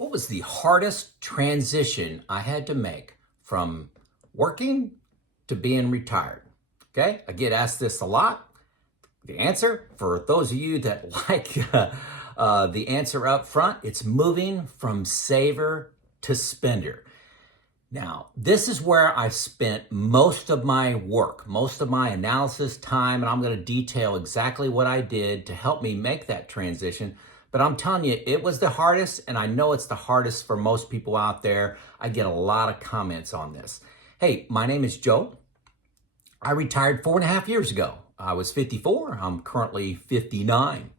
What was the hardest transition I had to make from working to being retired? Okay, I get asked this a lot. The answer, for those of you that like the answer up front, it's moving from saver to spender. Now, this is where I've spent most of my work, most of my analysis time, and I'm going to detail exactly what I did to help me make that transition. But I'm telling you, it was the hardest, and I know it's the hardest for most people out there. I get a lot of comments on this. Hey, my name is Joe. I retired 4.5 years ago. I was 54. I'm currently 59.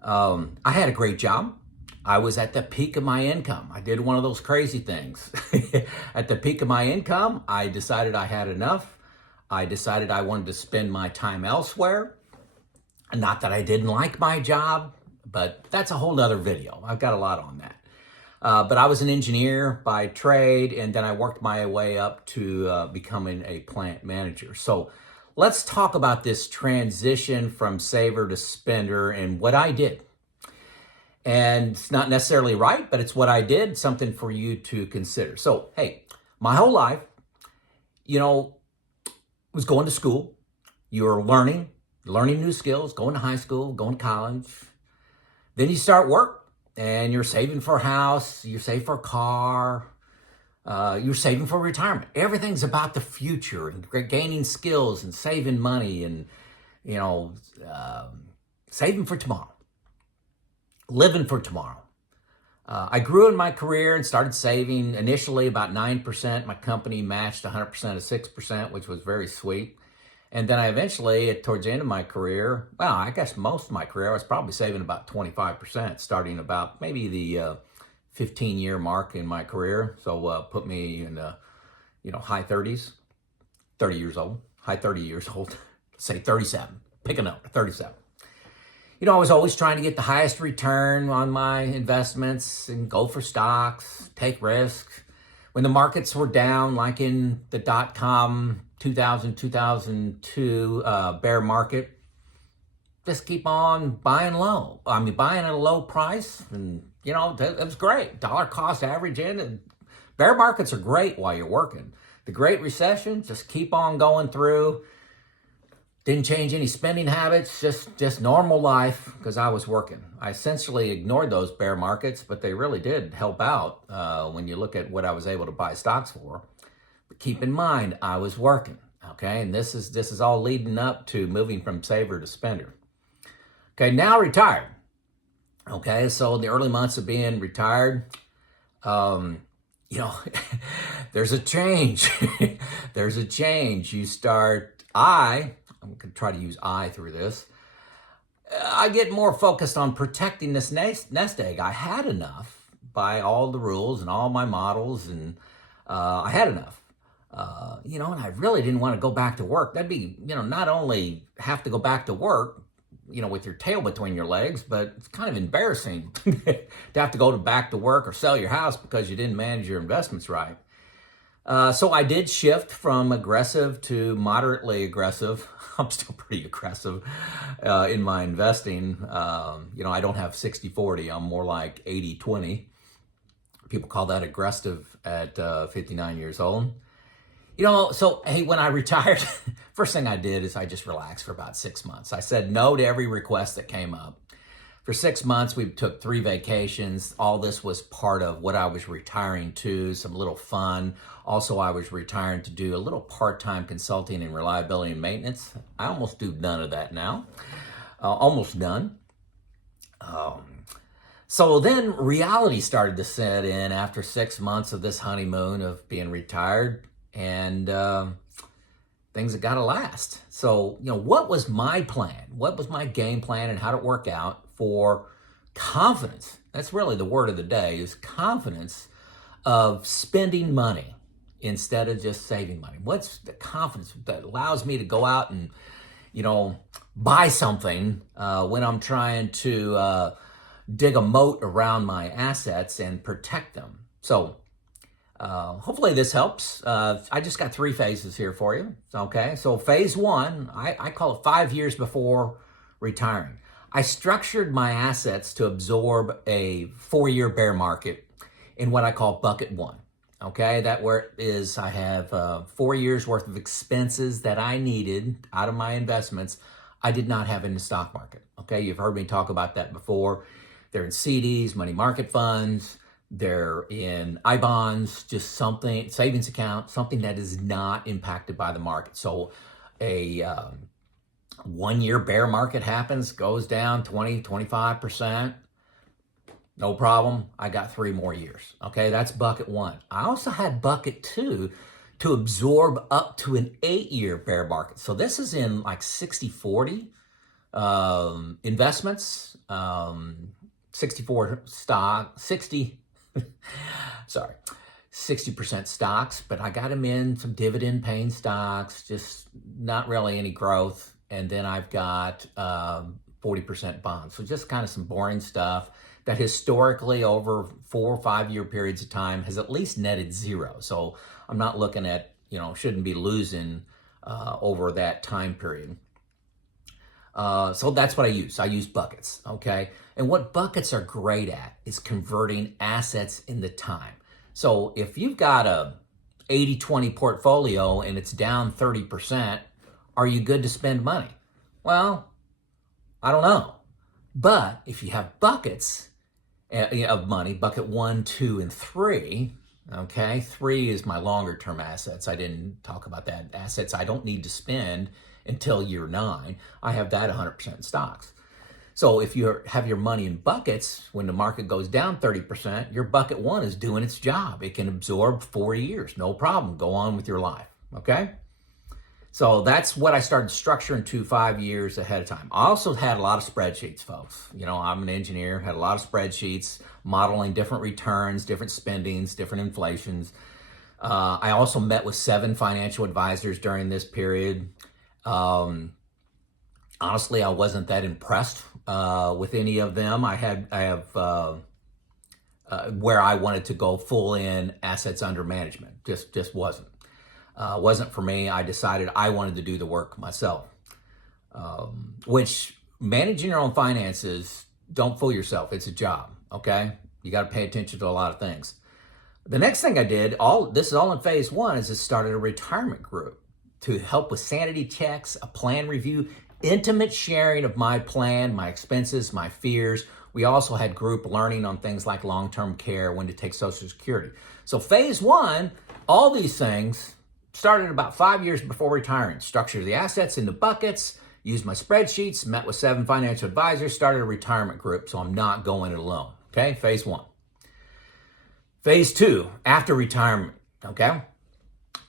I had a great job. I was at the peak of my income. I did one of those crazy things. At the peak of my income, I decided I had enough. I decided I wanted to spend my time elsewhere. Not that I didn't like my job, but that's a whole nother video. I've got a lot on that. But I was an engineer by trade, and then I worked my way up to becoming a plant manager. So let's talk about this transition from saver to spender and what I did. And it's not necessarily right, but it's what I did, something for you to consider. So, hey, my whole life, was going to school. You were learning new skills, going to high school, going to college. Then you start work and you're saving for a house, you're saving for a car, you're saving for retirement. Everything's about the future and gaining skills and saving money and, saving for tomorrow. Living for tomorrow. I grew in my career and started saving initially about 9%. My company matched 100% of 6%, which was very sweet. And then I eventually, towards the end of my career, I guess most of my career, I was probably saving about 25%, starting about maybe the 15-year mark in my career. So put me in high 30s, 30 years old, high 30 years old, say 37, pick a number, 37. I was always trying to get the highest return on my investments and go for stocks, take risks. When the markets were down, like in the dot-com 2000, 2002 bear market, just keep on buying low. Buying at a low price, and, it was great. Dollar cost average in, and bear markets are great while you're working. The Great Recession, just keep on going through. Didn't change any spending habits, just normal life because I was working. I essentially ignored those bear markets, but they really did help out when you look at what I was able to buy stocks for. But keep in mind, I was working, okay? And this is all leading up to moving from saver to spender. Okay, now retired. Okay, so in the early months of being retired, there's a change. There's a change. I'm going to try to use I through this. I get more focused on protecting this nest egg. I had enough by all the rules and all my models, and I had enough. And I really didn't want to go back to work. That'd be, not only have to go back to work, with your tail between your legs, but it's kind of embarrassing to have to go back to work or sell your house because you didn't manage your investments right. So I did shift from aggressive to moderately aggressive. I'm still pretty aggressive in my investing. I don't have 60-40. I'm more like 80-20. People call that aggressive at 59 years old. So, hey, when I retired, first thing I did is I just relaxed for about 6 months. I said no to every request that came up. For 6 months, we took 3 vacations. All this was part of what I was retiring to, some little fun. Also, I was retiring to do a little part-time consulting in reliability and maintenance. I almost do none of that now. Almost done. So then reality started to set in after 6 months of this honeymoon of being retired, and things that got to last. So, what was my plan? What was my game plan, and how did it work out for confidence? That's really the word of the day, is confidence of spending money instead of just saving money. What's the confidence that allows me to go out and, buy something when I'm trying to dig a moat around my assets and protect them? So hopefully this helps. I just got 3 phases here for you. Okay, so phase 1, I call it 5 years before retiring. I structured my assets to absorb a 4-year bear market in what I call bucket one. Okay, that where is I have 4 years worth of expenses that I needed out of my investments. I did not have in the stock market. Okay, you've heard me talk about that before. They're in CDs, money market funds. They're in I-bonds, just something, savings account, something that is not impacted by the market. So a 1 year bear market happens, goes down 20, 25%. No problem. I got 3 more years. Okay, that's bucket one. I also had bucket two to absorb up to an 8-year bear market. So this is in like 60-40 investments, 64 stock, 60, sorry, 60% stocks, but I got them in some dividend paying stocks, just not really any growth. And then I've got 40% bonds. So just kind of some boring stuff that historically over 4 or 5 year periods of time has at least netted zero. So I'm not looking at, shouldn't be losing over that time period. So that's what I use. I use buckets, okay? And what buckets are great at is converting assets into time. So if you've got a 80-20 portfolio and it's down 30%, are you good to spend money? Well, I don't know. But if you have buckets of money, bucket 1, 2, and 3, okay? 3 is my longer term assets. I didn't talk about that. Assets I don't need to spend until year 9. I have that 100% in stocks. So if you have your money in buckets, when the market goes down 30%, your bucket 1 is doing its job. It can absorb 4 years, no problem. Go on with your life, okay? So that's what I started structuring to 5 years ahead of time. I also had a lot of spreadsheets, folks. I'm an engineer, had a lot of spreadsheets, modeling different returns, different spendings, different inflations. I also met with 7 financial advisors during this period. Honestly, I wasn't that impressed with any of them. I have where I wanted to go full in assets under management. Just wasn't. Wasn't for me. I decided I wanted to do the work myself. Which managing your own finances, don't fool yourself. It's a job, okay? You got to pay attention to a lot of things. The next thing I did, this is all in phase 1, is I started a retirement group to help with sanity checks, a plan review, intimate sharing of my plan, my expenses, my fears. We also had group learning on things like long-term care, when to take Social Security. So phase 1, all these things started about 5 years before retiring. Structured the assets into buckets, used my spreadsheets, met with 7 financial advisors, started a retirement group, so I'm not going it alone. Okay, phase 1. Phase 2, after retirement, okay?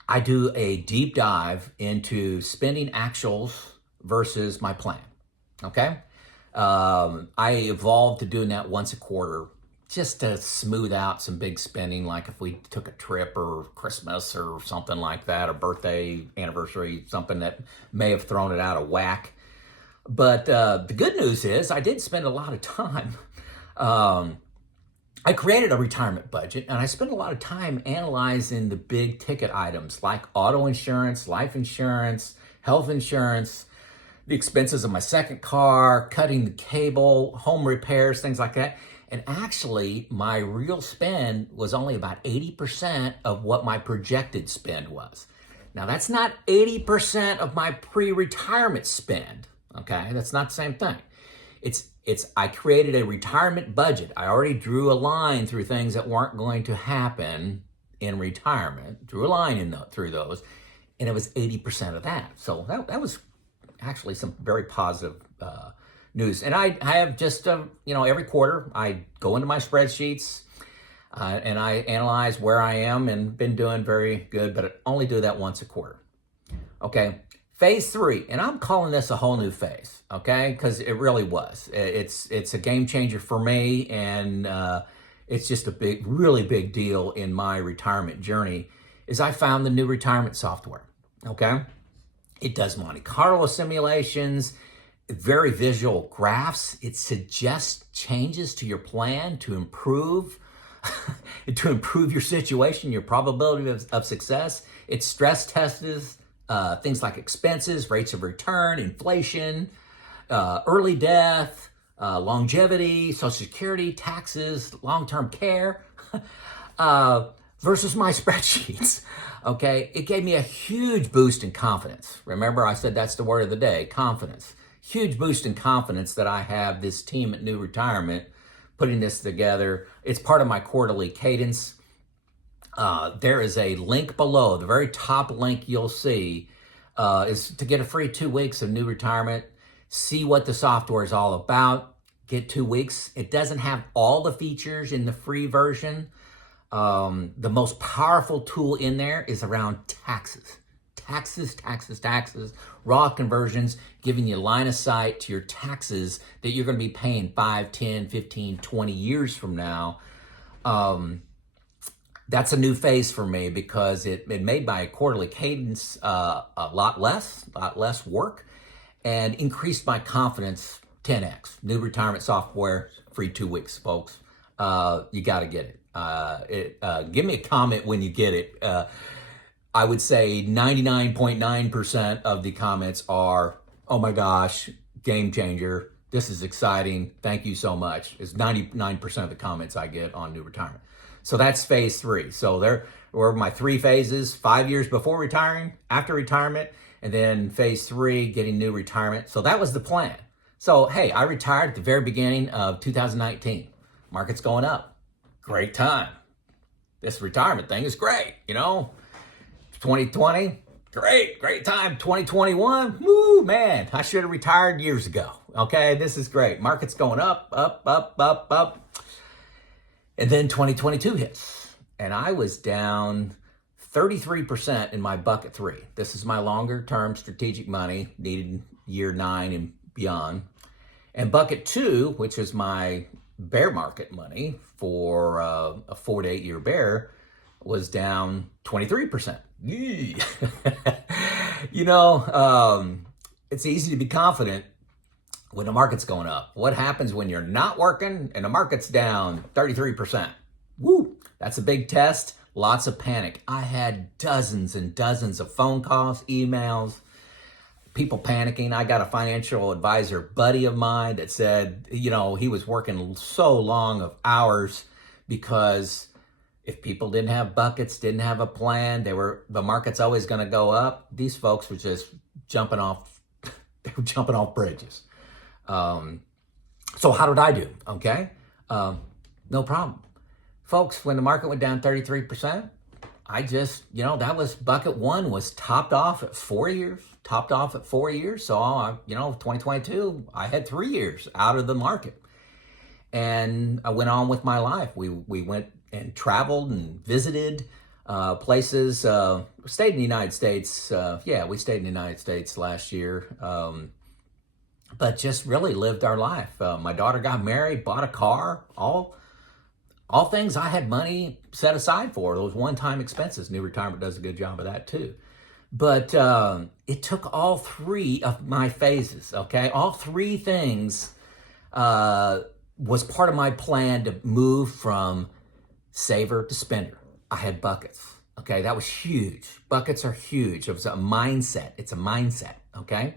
I do a deep dive into spending actuals versus my plan, okay? I evolved to doing that once a quarter, just to smooth out some big spending, like if we took a trip or Christmas or something like that, a birthday, anniversary, something that may have thrown it out of whack. But the good news is I did spend a lot of time. I created a retirement budget, and I spent a lot of time analyzing the big ticket items like auto insurance, life insurance, health insurance, the expenses of my second car, cutting the cable, home repairs, things like that. And actually, my real spend was only about 80% of what my projected spend was. Now, that's not 80% of my pre-retirement spend, okay? That's not the same thing. I created a retirement budget. I already drew a line through things that weren't going to happen in retirement, drew a line through those, and it was 80% of that. So that was actually some very positive news. And I have just, every quarter I go into my spreadsheets and I analyze where I am, and been doing very good, but I only do that once a quarter. Okay, phase 3, and I'm calling this a whole new phase, okay? Because it really was. It's a game changer for me, and it's just a really big deal in my retirement journey, is I found the new retirement software, okay? It does Monte Carlo simulations, very visual graphs. It suggests changes to your plan to improve your situation, your probability of success. It stress tests things like expenses, rates of return, inflation, early death, longevity, Social Security, taxes, long-term care, versus my spreadsheets. Okay, it gave me a huge boost in confidence. Remember, I said that's the word of the day, confidence. Huge boost in confidence that I have this team at New Retirement putting this together. It's part of my quarterly cadence. There is a link below. The very top link you'll see is to get a free 2 weeks of New Retirement. See what the software is all about. Get 2 weeks. It doesn't have all the features in the free version. The most powerful tool in there is around taxes. Taxes, raw conversions, giving you line of sight to your taxes that you're going to be paying 5, 10, 15, 20 years from now. That's a new phase for me because it made my quarterly cadence a lot less work, and increased my confidence 10x. New Retirement software, free 2 weeks, folks. You got to get it. Give me a comment when you get it. I would say 99.9% of the comments are, oh my gosh, game changer. This is exciting. Thank you so much. It's 99% of the comments I get on New Retirement. So that's phase 3. So there were my 3 phases: 5 years before retiring, after retirement, and then phase 3, getting New Retirement. So that was the plan. So, hey, I retired at the very beginning of 2019. Market's going up. Great time. This retirement thing is great, 2020, great time. 2021, woo, man, I should have retired years ago. Okay, this is great. Market's going up. And then 2022 hits, and I was down 33% in my bucket 3. This is my longer term strategic money, needed year 9 and beyond. And bucket 2, which is my bear market money for a 4 to 8 year bear, was down 23%. It's easy to be confident when the market's going up. What happens when you're not working and the market's down 33%? Woo, that's a big test. Lots of panic. I had dozens and dozens of phone calls, emails, people panicking. I got a financial advisor buddy of mine that said, he was working so long of hours because if people didn't have buckets, didn't have a plan, the market's always going to go up. These folks were just jumping off bridges. So how did I do? Okay. No problem. Folks, when the market went down 33%, I just, that was bucket 1 was topped off at 4 years. So, 2022, I had 3 years out of the market. And I went on with my life. We went and traveled and visited places, stayed in the United States. We stayed in the United States last year. But just really lived our life. My daughter got married, bought a car, all things I had money set aside for, those one-time expenses. New Retirement does a good job of that too. But it took all 3 of my phases, okay? All 3 things was part of my plan to move from saver to spender. I had buckets, okay? That was huge. Buckets are huge. It was a mindset. It's a mindset, okay?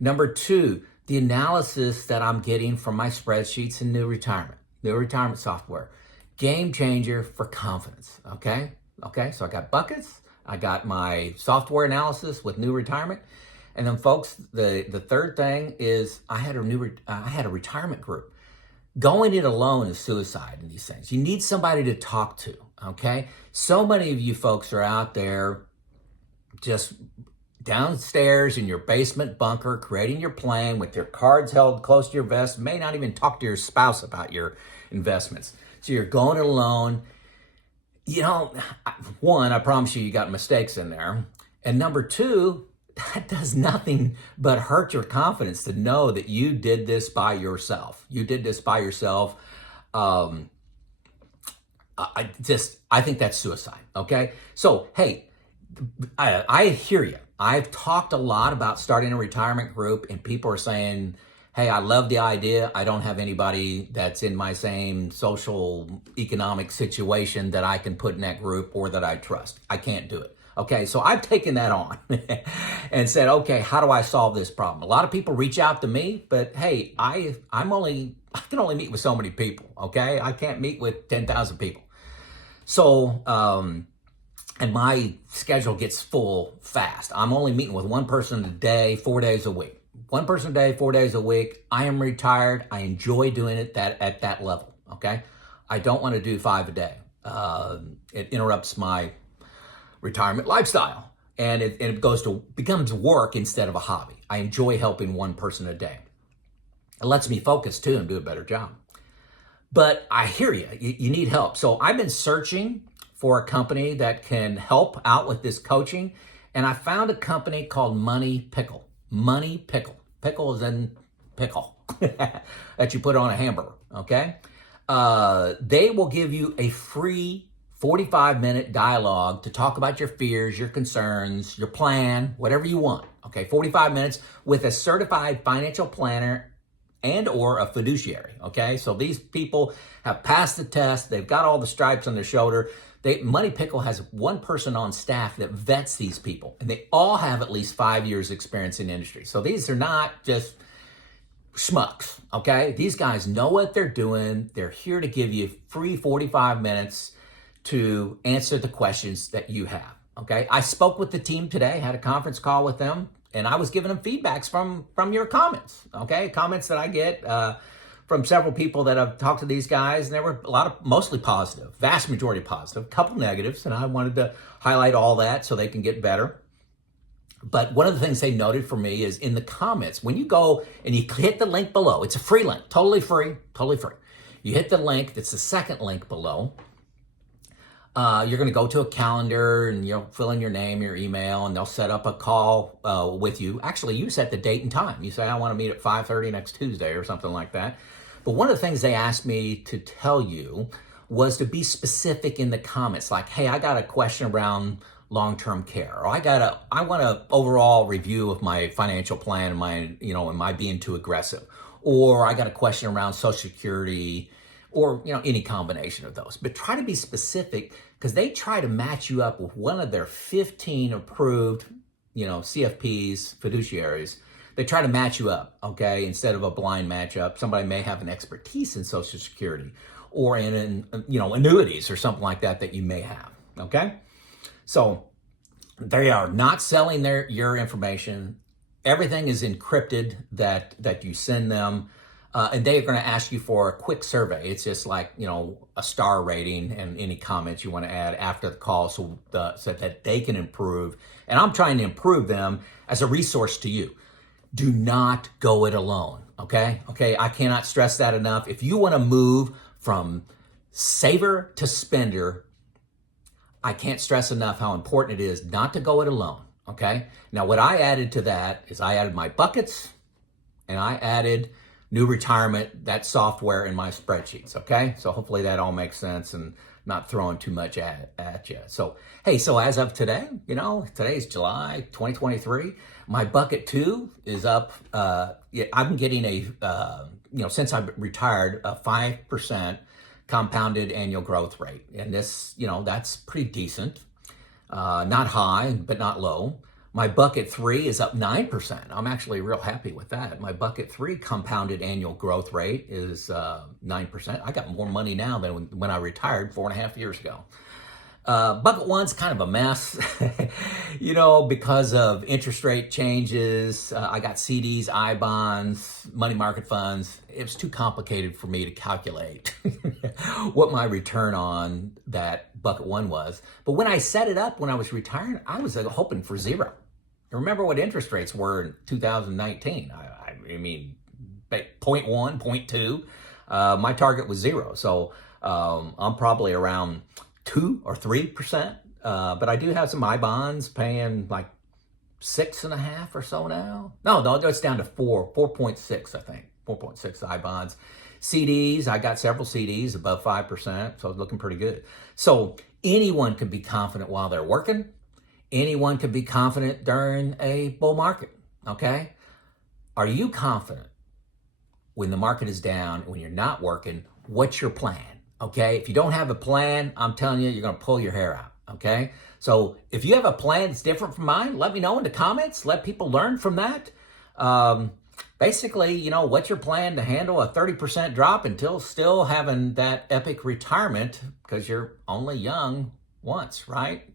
Number 2, the analysis that I'm getting from my spreadsheets in New Retirement software. Game changer for confidence, okay? So I got buckets, I got my software analysis with New Retirement, and then folks, the third thing is I had a retirement group. Going it alone is suicide in these things. You need somebody to talk to, okay? So many of you folks are out there just downstairs in your basement bunker, creating your plan with your cards held close to your vest, may not even talk to your spouse about your investments. So you're going it alone. One, I promise you got mistakes in there. And number 2, that does nothing but hurt your confidence to know that you did this by yourself. I think that's suicide, okay? So, hey, I hear you. I've talked a lot about starting a retirement group, and people are saying, hey, I love the idea. I don't have anybody that's in my same social economic situation that I can put in that group or that I trust. I can't do it. Okay, so I've taken that on and said, okay, how do I solve this problem? A lot of people reach out to me, but hey, I can only meet with so many people. Okay, I can't meet with 10,000 people. So, and my schedule gets full fast. I'm only meeting with one person a day, 4 days a week. One person a day, 4 days a week. I am retired. I enjoy doing it at that level. Okay, I don't want to do 5 a day. It interrupts my retirement lifestyle, and it becomes work instead of a hobby. I enjoy helping one person a day. It lets me focus too and do a better job. But I hear you. You need help. So I've been searching for a company that can help out with this coaching, and I found a company called Money Pickle. Money Pickle. Pickle is in pickle that you put on a hamburger. Okay. They will give you a free 45-minute dialogue to talk about your fears, your concerns, your plan, whatever you want. Okay, 45 minutes with a certified financial planner and or a fiduciary. Okay, so these people have passed the test. They've got all the stripes on their shoulder. Money Pickle has one person on staff that vets these people, and they all have at least 5 years experience in the industry. So these are not just schmucks, okay? These guys know what they're doing. They're here to give you free 45 minutes to answer the questions that you have, okay? I spoke with the team today, had a conference call with them, and I was giving them feedbacks from your comments, okay? Comments that I get from several people that have talked to these guys, and there were mostly positive, vast majority positive, couple negatives, and I wanted to highlight all that so they can get better. But one of the things they noted for me is in the comments, when you go and you hit the link below, it's a free link, totally free, totally free. You hit the link, that's the second link below. You're going to go to a calendar and you'll fill in your name, your email, and they'll set up a call with you. Actually, you set the date and time. You say, I want to meet at 5:30 next Tuesday or something like that. But one of the things they asked me to tell you was to be specific in the comments, like, hey, I got a question around long-term care, or I want an overall review of my financial plan and am I being too aggressive? Or I got a question around Social Security, or any combination of those. But try to be specific, because they try to match you up with one of their 15 approved CFPs, fiduciaries. They try to match you up, okay, instead of a blind matchup. Somebody may have an expertise in Social Security or in annuities or something like that you may have, okay? So they are not selling your information. Everything is encrypted that you send them. And they are going to ask you for a quick survey. It's just like, a star rating and any comments you want to add after the call so that they can improve. And I'm trying to improve them as a resource to you. Do not go it alone, okay? Okay, I cannot stress that enough. If you want to move from saver to spender, I can't stress enough how important it is not to go it alone, okay? Now, what I added to that is I added my buckets, and I added New Retirement, that software in my spreadsheets, okay? So hopefully that all makes sense and not throwing too much at you. So, hey, so as of today, today's July 2023, my bucket 2 is up. I'm getting since I've retired, a 5% compounded annual growth rate. And this, that's pretty decent. Not high, but not low. My bucket 3 is up 9%. I'm actually real happy with that. My bucket 3 compounded annual growth rate is 9%. I got more money now than when I retired 4.5 years ago. Bucket 1's kind of a mess, because of interest rate changes. I got CDs, I-bonds, money market funds. It was too complicated for me to calculate what my return on that bucket 1 was. But when I set it up when I was retiring, I was hoping for 0. Remember what interest rates were in 2019. I mean, 0.1, 0.2. My target was 0. So I'm probably around 2 or 3%. But I do have some I-bonds paying like 6.5 or so now. No, it's down to 4.6, I think. 4.6 I-bonds. CDs, I got several CDs above 5%, so it's looking pretty good. So anyone can be confident while they're working. Anyone can be confident during a bull market, okay? Are you confident when the market is down, when you're not working? What's your plan, okay? If you don't have a plan, I'm telling you, you're going to pull your hair out, Okay? So if you have a plan that's different from mine, let me know in the comments. Let people learn from that. Basically, what's your plan to handle a 30% drop until still having that epic retirement, because you're only young once, right?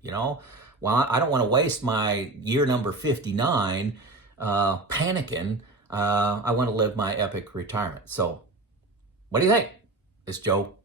Well, I don't want to waste my year number 59 panicking. I want to live my epic retirement. So what do you think? It's Joe.